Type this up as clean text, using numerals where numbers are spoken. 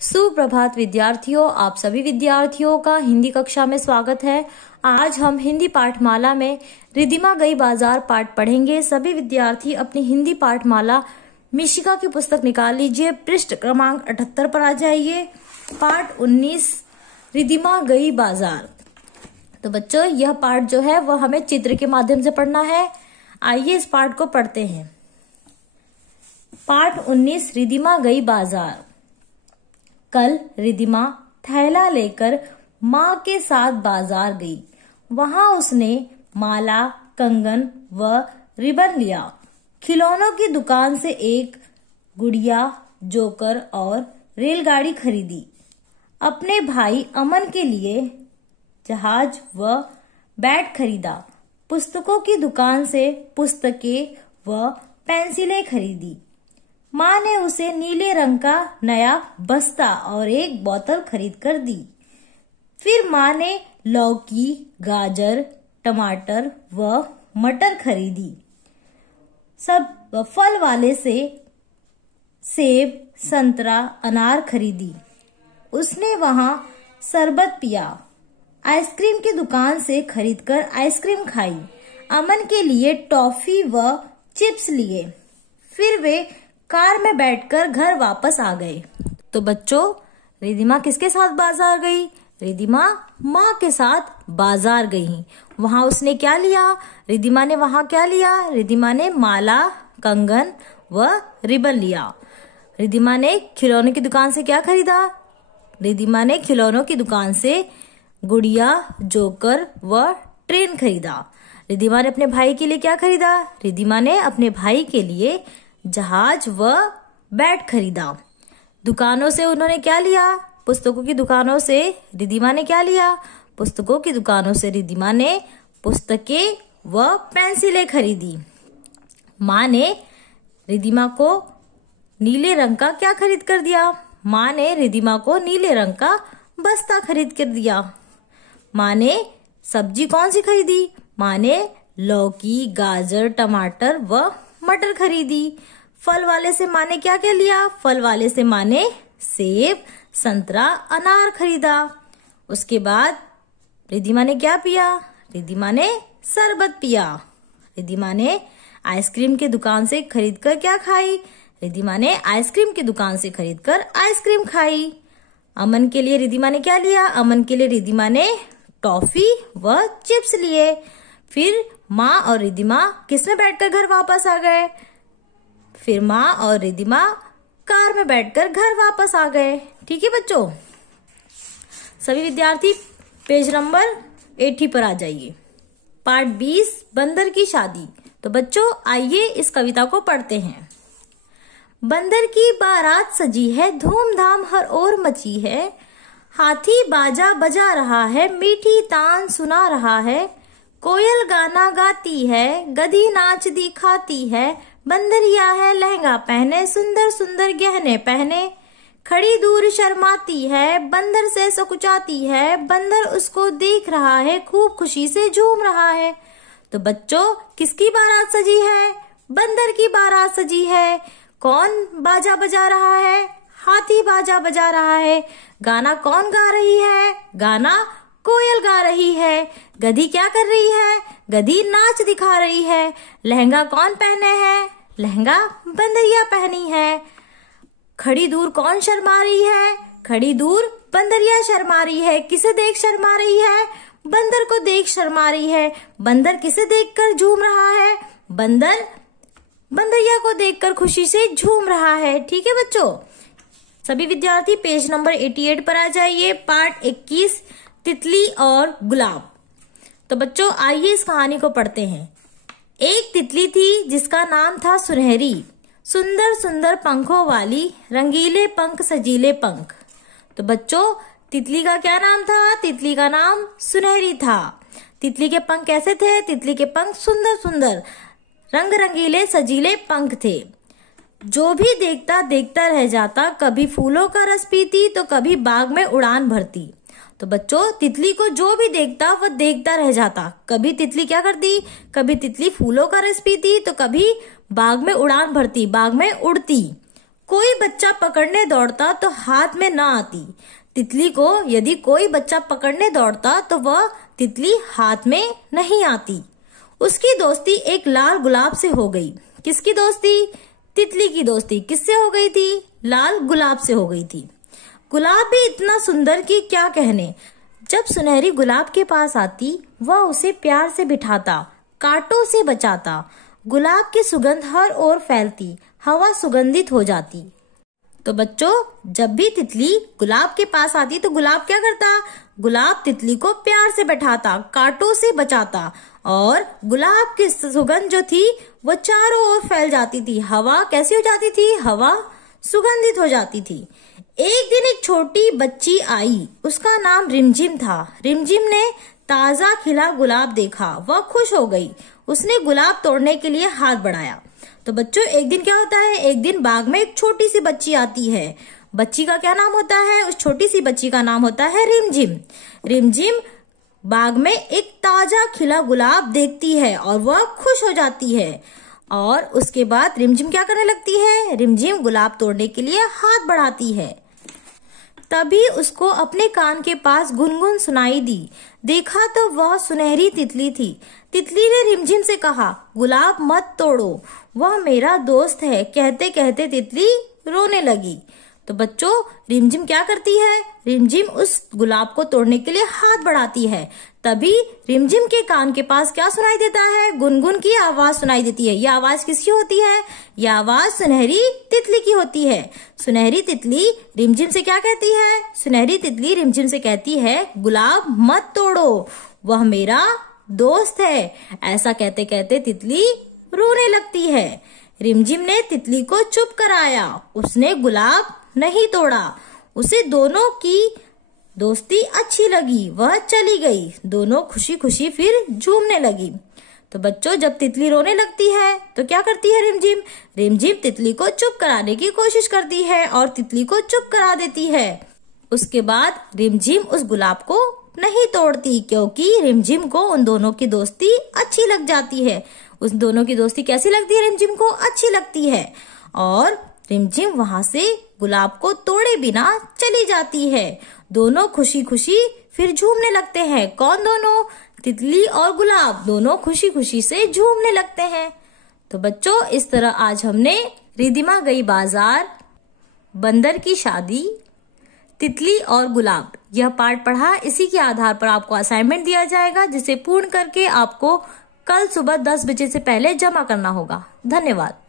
सुप्रभात विद्यार्थियों, आप सभी विद्यार्थियों का हिंदी कक्षा में स्वागत है। आज हम हिंदी पाठमाला में रिधिमा गई बाजार पाठ पढ़ेंगे। सभी विद्यार्थी अपनी हिंदी पाठमाला मिशिका की पुस्तक निकाल लीजिए, पृष्ठ क्रमांक 78 पर आ जाइए। पाठ 19 रिधिमा गई बाजार। तो बच्चों, यह पाठ जो है वह हमें चित्र के माध्यम से पढ़ना है। आइए इस पाठ को पढ़ते हैं। पाठ 19 रिधिमा गई बाजार। कल रिधिमा थैला लेकर माँ के साथ बाजार गई। वहां उसने माला, कंगन व रिबन लिया। खिलौनों की दुकान से एक गुड़िया, जोकर और रेलगाड़ी खरीदी। अपने भाई अमन के लिए जहाज व बैट खरीदा। पुस्तकों की दुकान से पुस्तकें व पेंसिलें खरीदी। माँ ने उसे नीले रंग का नया बस्ता और एक बोतल खरीद कर दी। फिर माँ ने लौकी, गाजर, टमाटर व मटर खरीदी। सब फल वाले से सेब, संतरा, अनार खरीदी। उसने वहां शरबत पिया। आइसक्रीम की दुकान से खरीदकर आइसक्रीम खाई। अमन के लिए टॉफी व चिप्स लिए। फिर वे कार में बैठकर घर वापस आ गए। तो बच्चों, रिधिमा किसके साथ बाजार गई? रिधिमा माँ के साथ बाजार गई। वहां उसने क्या लिया? रिधिमा ने वहां क्या लिया? रिधिमा ने माला, कंगन व रिबन लिया। रिधिमा ने खिलौनों की दुकान से क्या खरीदा? रिधिमा ने खिलौनों की दुकान से गुड़िया, जोकर व ट्रेन खरीदा। रिधिमा ने अपने भाई के लिए क्या खरीदा? रिधिमा ने अपने भाई के लिए जहाज व बैट खरीदा। दुकानों से उन्होंने क्या लिया? पुस्तकों की दुकानों से रिधिमा ने क्या लिया? पुस्तकों की दुकानों से रिधिमा ने पुस्तकें व पेंसिलें खरीदी। माँ ने रिधिमा को नीले रंग का क्या खरीद कर दिया? माँ ने रिधिमा को नीले रंग का बस्ता खरीद कर दिया। माँ ने सब्जी कौन सी खरीदी? माँ ने लौकी, गाजर, टमाटर व मटर खरीदी। फल वाले से माँ ने क्या क्या लिया? फल वाले से माँ ने सेब, संतरा, अनार खरीदा। उसके बाद रिधिमा ने क्या पिया? रिधिमा ने शरबत पिया। रिधिमा ने आइसक्रीम की दुकान से खरीदकर क्या खाई? रिधिमा ने आइसक्रीम की दुकान से खरीदकर आइसक्रीम खाई। अमन के लिए रिधिमा ने क्या लिया? अमन के लिए रिधिमा ने टॉफी व चिप्स लिए। फिर माँ और रिधिमा किसमें बैठकर घर वापस आ गए? फिर माँ और रिधिमा कार में बैठकर घर वापस आ गए। ठीक है बच्चों, सभी विद्यार्थी पेज नंबर 80 पर आ जाइए। पाठ 20 बंदर की शादी। तो बच्चों, आइए इस कविता को पढ़ते हैं। बंदर की बारात सजी है, धूमधाम हर ओर मची है। हाथी बाजा बजा रहा है, मीठी तान सुना रहा है। कोयल गाना गाती है, गधी नाच दिखाती है। बंदरिया है लहंगा पहने, सुंदर सुंदर गहने पहने। खड़ी दूर शर्माती है, बंदर से सकुचाती है। बंदर उसको देख रहा है, खूब खुशी से झूम रहा है। तो बच्चों, किसकी बारात सजी है? बंदर की बारात सजी है। कौन बाजा बजा रहा है? हाथी बाजा बजा रहा है। गाना कौन गा रही है? गाना कोयल गा रही है। गधी क्या कर रही है? गधी नाच दिखा रही है। लहंगा कौन पहने है? लहंगा बंदरिया पहनी है। खड़ी दूर कौन शर्मा रही है? खड़ी दूर बंदरिया शर्मा रही है। किसे देख शर्मा रही है? बंदर को देख शर्मा रही है। बंदर किसे देखकर झूम रहा है? बंदर बंदरिया को देखकर खुशी से झूम रहा है। ठीक है बच्चों, सभी विद्यार्थी पेज नंबर 88 पर आ जाइए। पाठ 21 तितली और गुलाब। तो बच्चों, आइए इस कहानी को पढ़ते हैं। एक तितली थी जिसका नाम था सुनहरी। सुंदर सुंदर पंखों वाली, रंगीले पंख सजीले पंख। तो बच्चों, तितली का क्या नाम था? तितली का नाम सुनहरी था। तितली के पंख कैसे थे? तितली के पंख सुंदर सुंदर रंग रंगीले सजीले पंख थे। जो भी देखता देखता रह जाता, कभी फूलों का रस पीती तो कभी बाग में उड़ान भरती। तो बच्चों, तितली को जो भी देखता वह देखता रह जाता। कभी तितली क्या करती? कभी तितली फूलों का रस पीती तो कभी बाग में उड़ान भरती, बाग में उड़ती। कोई बच्चा पकड़ने दौड़ता तो हाथ में न आती। तितली को यदि कोई बच्चा पकड़ने दौड़ता तो वह तितली हाथ में नहीं आती। उसकी दोस्ती एक लाल गुलाब से हो गई। किसकी दोस्ती? तितली की दोस्ती किससे हो गई थी? लाल गुलाब से हो गई थी। गुलाब भी इतना सुंदर कि क्या कहने। जब सुनहरी गुलाब के पास आती वह उसे प्यार से बिठाता, कांटों से बचाता। गुलाब की सुगंध हर ओर फैलती, हवा सुगंधित हो जाती। तो बच्चों, जब भी तितली गुलाब के पास आती तो गुलाब क्या करता? गुलाब तितली को प्यार से बैठाता, कांटों से बचाता और गुलाब की सुगंध जो थी वो चारों ओर फैल जाती थी। हवा कैसी हो जाती थी? हवा सुगंधित हो जाती थी। एक दिन एक छोटी बच्ची आई, उसका नाम रिमझिम था। रिमझिम ने ताजा खिला गुलाब देखा, वह खुश हो गई। उसने गुलाब तोड़ने के लिए हाथ बढ़ाया। तो बच्चों, एक दिन क्या होता है? एक दिन बाग में एक छोटी सी बच्ची आती है। बच्ची का क्या नाम होता है? उस छोटी सी बच्ची का नाम होता है रिमझिम। रिमझिम बाग में एक ताजा खिला गुलाब देखती है और वह खुश हो जाती है। और उसके बाद रिमझिम क्या करने लगती है? रिमझिम गुलाब तोड़ने के लिए हाथ बढ़ाती है। तभी उसको अपने कान के पास गुनगुन सुनाई दी। देखा तो वह सुनहरी तितली थी। तितली ने रिमझिम से कहा, गुलाब मत तोड़ो, वह मेरा दोस्त है। कहते कहते तितली रोने लगी। तो बच्चों, रिमझिम क्या करती है? रिमझिम उस गुलाब को तोड़ने के लिए हाथ बढ़ाती है। तभी रिमझिम के कान के पास क्या सुनाई देता है? गुनगुन की आवाज सुनाई देती है। यह आवाज किसकी होती है? यह आवाज सुनहरी तितली की होती है। सुनहरी तितली रिमझिम से क्या कहती है? सुनहरी तितली रिमझिम से कहती है, गुलाब मत तोड़ो, वह मेरा दोस्त है। ऐसा कहते कहते तितली रोने लगती है। रिमझिम ने तितली को चुप कराया। उसने गुलाब नहीं तोड़ा। उसे दोनों की दोस्ती अच्छी लगी, वह चली गई। दोनों खुशी खुशी फिर झूमने लगी। तो बच्चों, जब तितली रोने लगती है तो क्या करती है रिमझिम? रिमझिम तितली को चुप कराने की कोशिश करती है और तितली को चुप करा देती है। उसके बाद रिमझिम उस गुलाब को नहीं तोड़ती, क्योंकि रिमझिम को उन दोनों की दोस्ती अच्छी लग जाती है। उस दोनों की दोस्ती कैसी लगती है? रिमझिम को अच्छी लगती है। और रिमझिम वहां से गुलाब को तोड़े बिना चली जाती है। दोनों खुशी खुशी फिर झूमने लगते हैं। कौन दोनों? तितली और गुलाब दोनों खुशी खुशी से झूमने लगते हैं। तो बच्चों, इस तरह आज हमने रिधिमा गई बाजार, बंदर की शादी, तितली और गुलाब यह पाठ पढ़ा। इसी के आधार पर आपको असाइनमेंट दिया जाएगा, जिसे पूर्ण करके आपको कल सुबह 10 बजे से पहले जमा करना होगा। धन्यवाद।